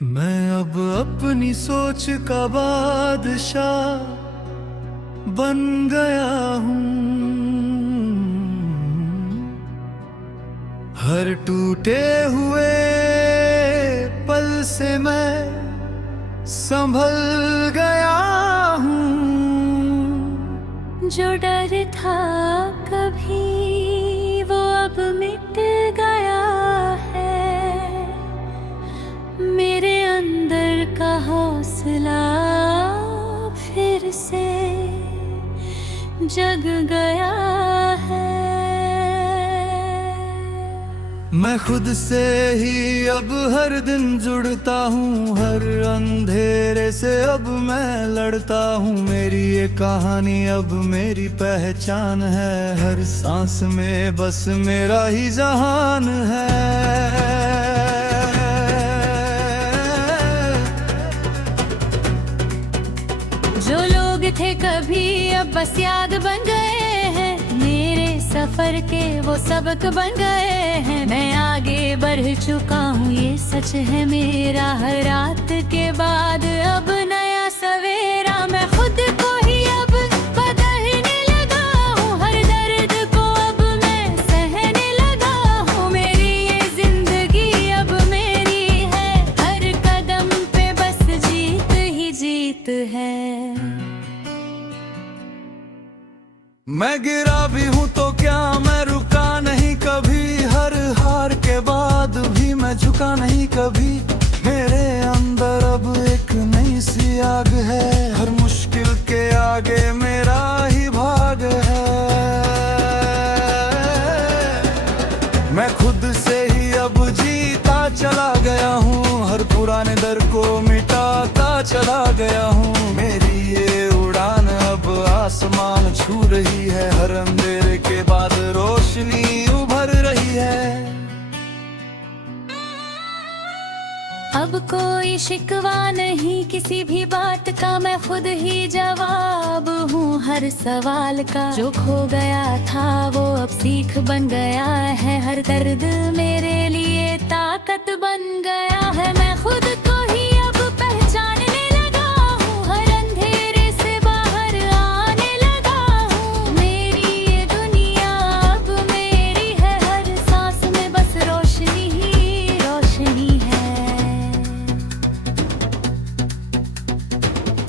मैं अब अपनी सोच का बादशाह बन गया हूँ। हर टूटे हुए पल से मैं संभल गया हूँ। जो डर था कभी वो अब मिट गया है। मेरे अंदर का हौसला फिर से जग गया है। मैं खुद से ही अब हर दिन जुड़ता हूँ, हर अंधेरे से अब मैं लड़ता हूँ। मेरी ये कहानी अब मेरी पहचान है, हर सांस में बस मेरा ही जहान है। जो लोग थे कभी अब बस याद बन गए हैं, मेरे सफर के वो सबक बन गए हैं। मैं आगे बढ़ चुका हूँ, ये सच है मेरा। हर रात के बाद अब नया सवेरा। मैं खुद को ही अब बदलने लगा हूँ, हर दर्द को अब मैं सहने लगा हूँ। मेरी ये जिंदगी अब मेरी है, हर कदम पे बस जीत ही जीत है। मैं गिरा भी हूँ तो क्या मैं रुका नहीं कभी, हर हार के बाद भी मैं झुका नहीं कभी। मेरे अंदर अब एक नई सी आग है, हर मुश्किल के आगे मेरा ही भाग है। मैं खुद से ही अब जीता चला गया हूँ, हर पुराने डर को मिटाता चला गया हूँ। मेरी ये उड़ान अब आसमान छू रही है, हर अंधेरे के बाद रोशनी उभर रही है। अब कोई शिकवा नहीं किसी भी बात का, मैं खुद ही जवाब हूँ हर सवाल का। जो खो गया था वो अब सीख बन गया है, हर दर्द मेरे लिए ताकत बन गया है। मैं खुद को ही अब पहचानने लगा हूँ, हर अंधेरे से बाहर आने लगा हूँ। मेरी ये दुनिया अब मेरी है, हर सांस में बस रोशनी ही रोशनी है।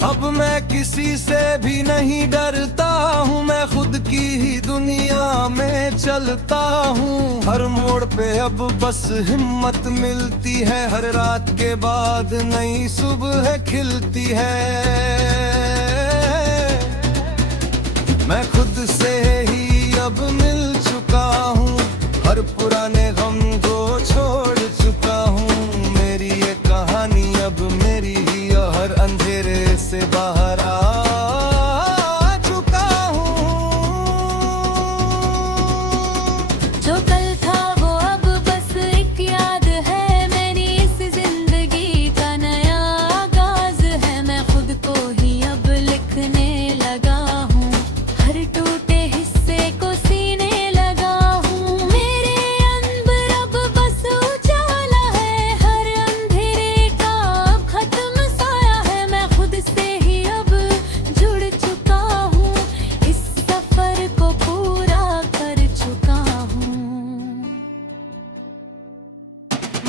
अब मैं किसी से भी नहीं डरता हूँ, मैं खुद की ही दुनिया में चलता हूँ। हर मोड़ पे अब बस हिम्मत मिलती है, हर रात के बाद नई सुबह खिलती है। मैं खुद से ही अब मिल चुका हूँ, हर पुराने गम को छोड़ चुका हूँ। मेरी ये कहानी अब मेरी ही, हर अंधेरे से बाहर आ चुका हूँ। जो कल था वो अब बस एक याद है, मेरी इस जिंदगी का नया आगाज है। मैं खुद को ही अब लिखने लगा हूँ, हर टूटे हिस्से को सीने लगा हूँ। मेरे अंदर अब बस उजाला है, हर अंधेरे का अब खत्म साया है। मैं खुद से ही अब जुड़ चुका हूँ, इस सफर को पूरा कर चुका हूँ।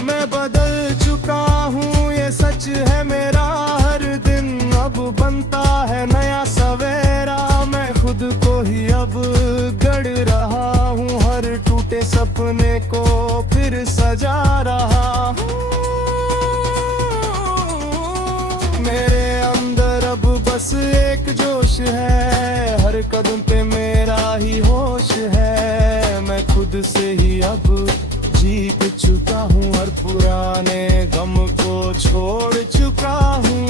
मैं बदल चुका हूँ, ये सच है मेरा। हर दिन अब बनता है नया सवेरा। मैं खुद को ही अब गढ़ रहा हूँ, हर टूटे सपने को फिर सजा रहा हूँ। मेरे अंदर अब बस एक जोश है, हर कदम पे मेरा ही होश है। मैं खुद से ही अब जीत चुका हूँ, हर पुराने गम को छोड़ चुका हूँ।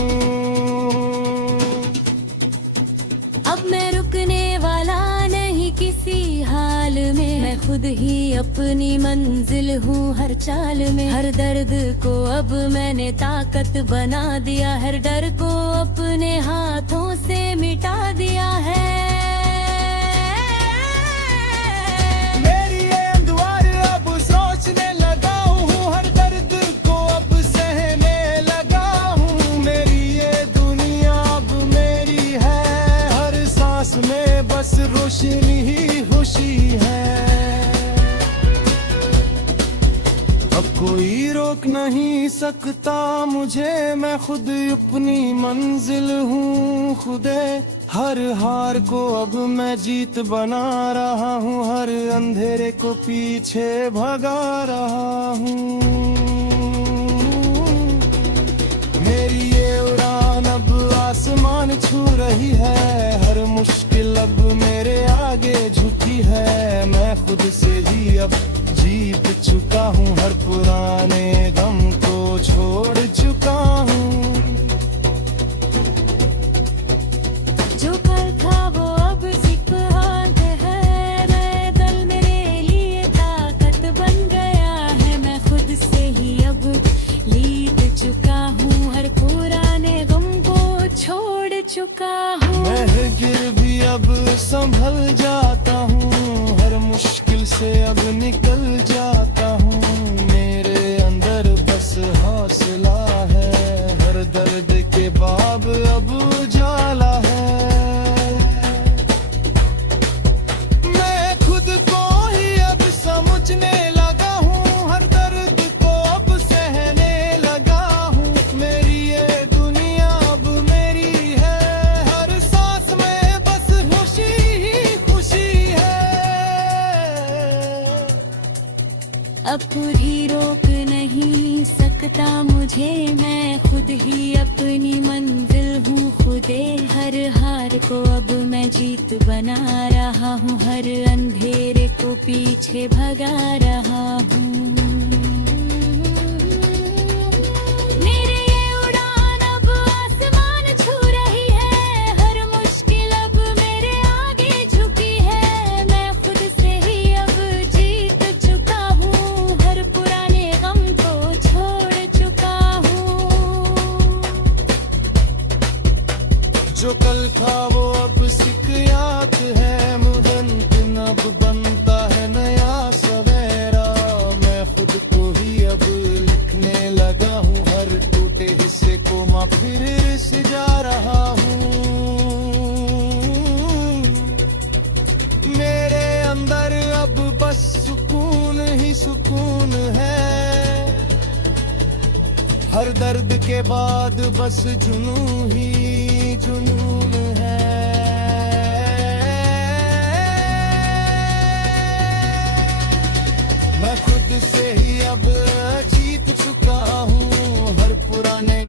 अब मैं रुकने वाला नहीं किसी हाल में, मैं खुद ही अपनी मंजिल हूँ हर चाल में। हर दर्द को अब मैंने ताकत बना दिया, हर डर को अपने हाथों से मिटा दिया है। मेरी ये दुआर अब सोचने लगा हूँ, हर दर्द को अब सहने लगा रोशनी ही खुशी है। अब कोई रोक नहीं सकता मुझे, मैं खुद अपनी मंजिल हूँ खुदे। हर हार को अब मैं जीत बना रहा हूँ, हर अंधेरे को पीछे भगा रहा हूँ। मेरी ये उड़ान अब आसमान छू रही है, हर मुश्किल अब मेरे आगे झुकी है। मैं खुद से ही अब जीत चुका हूँ, हर पुराने गम को छोड़ चुका हूँ। जो कल था वो अब सिकहात है, पैदल मेरे लिए ताकत बन गया है। मैं खुद से ही अब जीत चुका हूँ, हर पुराने गम को छोड़ चुका हूँ। मैं गिर भी अब संभल जाता हूँ, हर मुश्किल से अब निकल जाता हूँ। मेरे अंदर बस हौसला है, हर दर्द के बाद अब उजाला है। मैं खुद को ही अब समझने लगा हूँ, हर दर्द को अब सहने लगा हूँ। मेरी ये दुनिया अब मेरी है, हर सांस में बस खुशी ही खुशी है। अब कोई रोक नहीं सकता मुझे, मैं खुद ही अपनी मंजिल हूँ खुदे। हर हार को अब मैं जीत बना रहा हूँ, हर अंधेरे को पीछे भगा रहा हूँ। मेरी ये उड़ान अब आसमान छू रही है, हर मुश्किल अब मेरे आगे झुकी है। मैं खुद से ही अब जीत चुका हूँ, हर पुराने गम को छोड़ चुका हूँ। जो कल था वो अब सिकयात है, मुमकिन अब बनता है नया सवेरा। मैं खुद को ही अब लिखने लगा हूँ, हर टूटे हिस्से को मैं फिर सजा रहा हूँ। मेरे अंदर अब बस सुकून ही सुकून है, हर दर्द के बाद बस जुनून ही जुनून है। मैं खुद से ही अब जीत चुका हूँ, हर पुराने